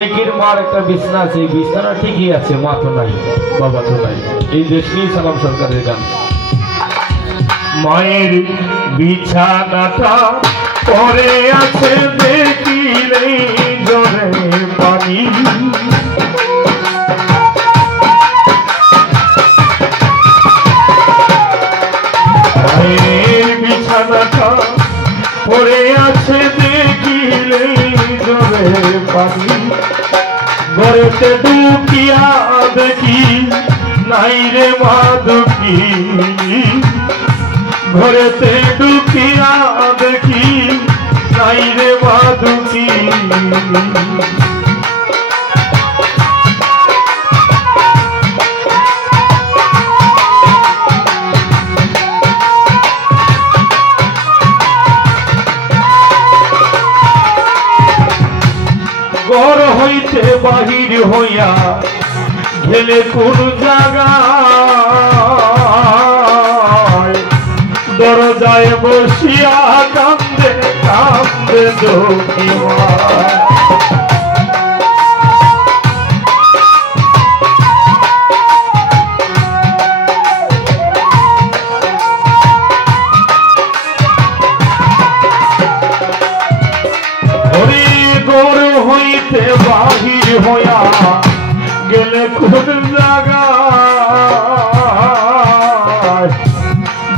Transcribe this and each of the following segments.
একের মার একটা বিছনা আছে, এই বিছানা ঠিকই আছে, মা তো নাই, বাবা তো নাই। এই দেশ নিয়ে সালাম সরকারের গান। মায়ের বিছানাটা পরে আছে দেখিলে জরে পানি, মায়ের বিছানাটা পরে আছে দেখিলে জরে পানি। ঘরেতে ঢুকিয়া দেখি নাই রে মা দুঃখী, ঘরেতে ঢুকিয়া দেখি নাই রে মা দুঃখী। ঘর হইতে বাহির হইয়া গেলে কোন জায়গায়, দরজায় বসিয়া কান্দে কান্দে দুঃখী মা। হইতে বাহির হইয়া গেলে কোন জায়গায়,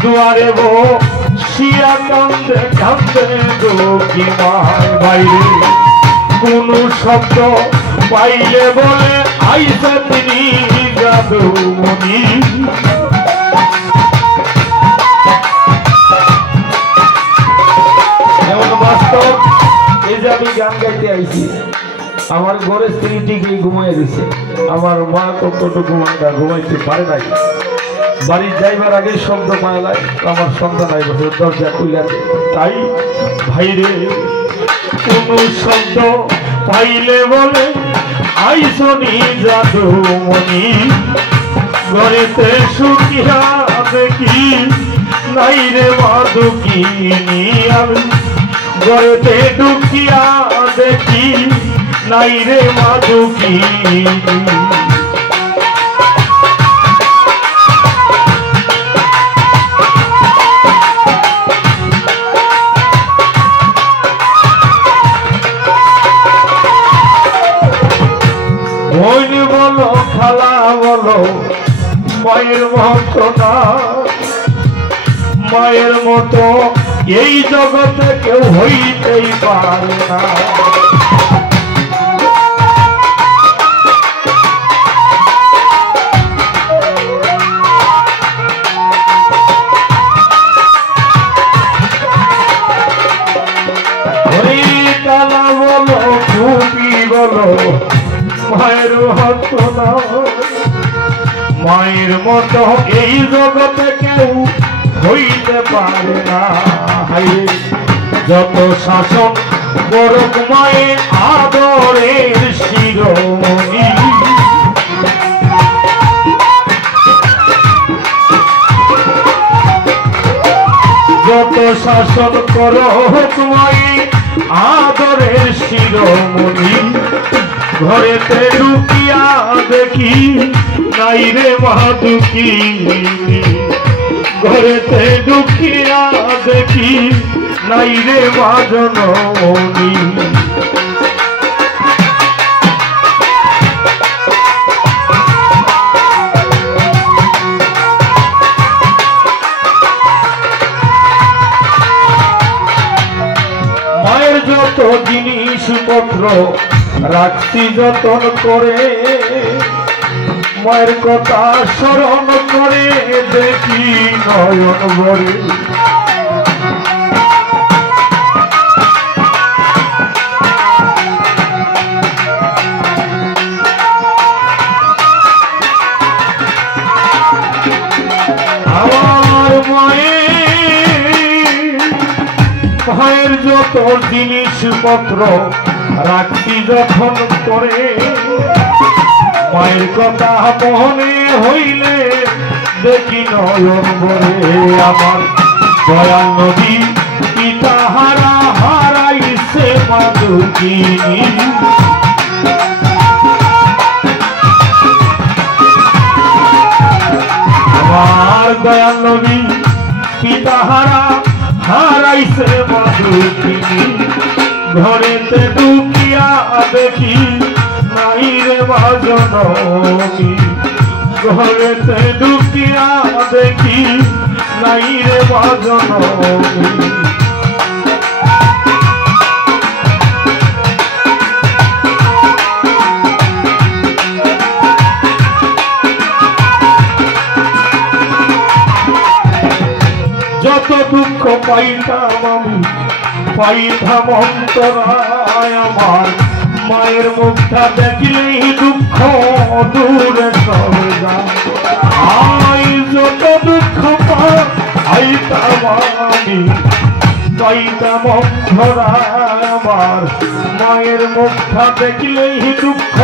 দুয়ারে বসিয়া কান্দে কান্দে দুঃখী মায়। বাইরে কোন শব্দ পাইলে বলে আইসা তিনি জাদুমণি। যেমন বাস্তব এই যে আমি গান গাইতে আইছি, আমার ঘরের স্ত্রী ঠিকই ঘুমাই দিছে, আমার মা কতটুকু ঘুমাইতে পারে নাই। বাড়ির যাইবার আগে শব্দ পাইলাই আমার সন্তান আই বছর দরজা খুলে, তাই ভাইরে কোন শব্দ পাইলে বলে আইসনি জাদুমণি। ঘরেতে সুখিয়া দেখি নাই রে মা দুঃখিনী, আমি ঘরেতে ঢুকিয়া দেখি নাই রে মা দুঃখিনী। বোন বলো খালা বলো মায়ের মতো না, মায়ের মতো এই জগতে কেউ হইতেই পারে না। কালা বলো খুবই বলো মায়ের মতো না, মায়ের মতো এই জগতে কেউ হইতে পারে না। যত শাসন করুক মায়ে আদরের শিরোমণি, যত শাসন করুক মায়ে আদরের শিরোমণি। ঘরেতে ঢুকিয়া দেখি নাই রে মা দুঃখিনী, ঘরেতে ঢুকিয়া দেখি নাই রে মা জননী। মায়ের যত জিনিসপত্র রাখছি যতন করে, মায়ের কথা স্মরণ করে দেখি নয়ন ভরে। আমার মায়ের যত জিনিসপত্র রাখছি যখন করে, মায়ের কথা মনে হইলে দেখি নয়ন ভরে। আমার দয়াল নদী পিতা হারা হারাইছে মা দুঃখিনী। দয়াল নবী পিতা হারা হারাইছে মাধুকিনী ঘরেতে ঢুকিয়া দেখি নাই রে ভজনমী ঘরেতে ঢুকিয়া দেখি নাই রে ভজনমী যত দুঃখ পাইতাম আমি পাইতাম অন্তরায় আমার মায়ের মুখটা দেখলেই দুঃখ দূরে সরে যায় যত দুঃখ পাইতাম আমি পাইতাম অন্তরায় আমার মায়ের মুখটা দেখলেই দুঃখ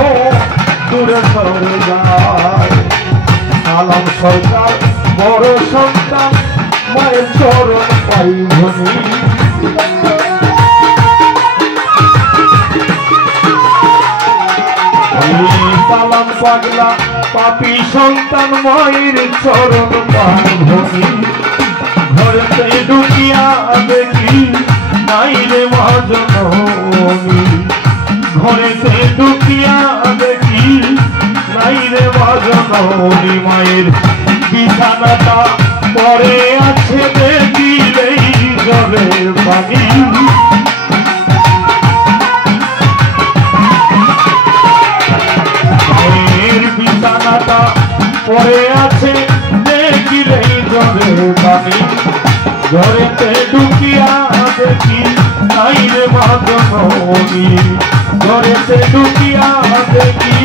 দূরে সরে যায় আলম সরকার বড় সন্তান মায়ের চরণ পাই ভূমি সালাম পাগলা পাপি সন্তান মায়ের চরণ পাই ভূমি ঘরেতে ঢুকিয়া দেখি নাই রে ভজনমী ঘরেতে ঢুকিয়া দেখি নাই রে ভজনমী মায়ের বিছানাটা পরে আছে দেখিলেই জলের পানি মায়ের বিছানাটা পরে আছে দেখিলেই জলের পানি ঘরেতে ঢুকিয়া দেখি নাই রে ভজনমী ঘরেতে ঢুকিয়া দেখি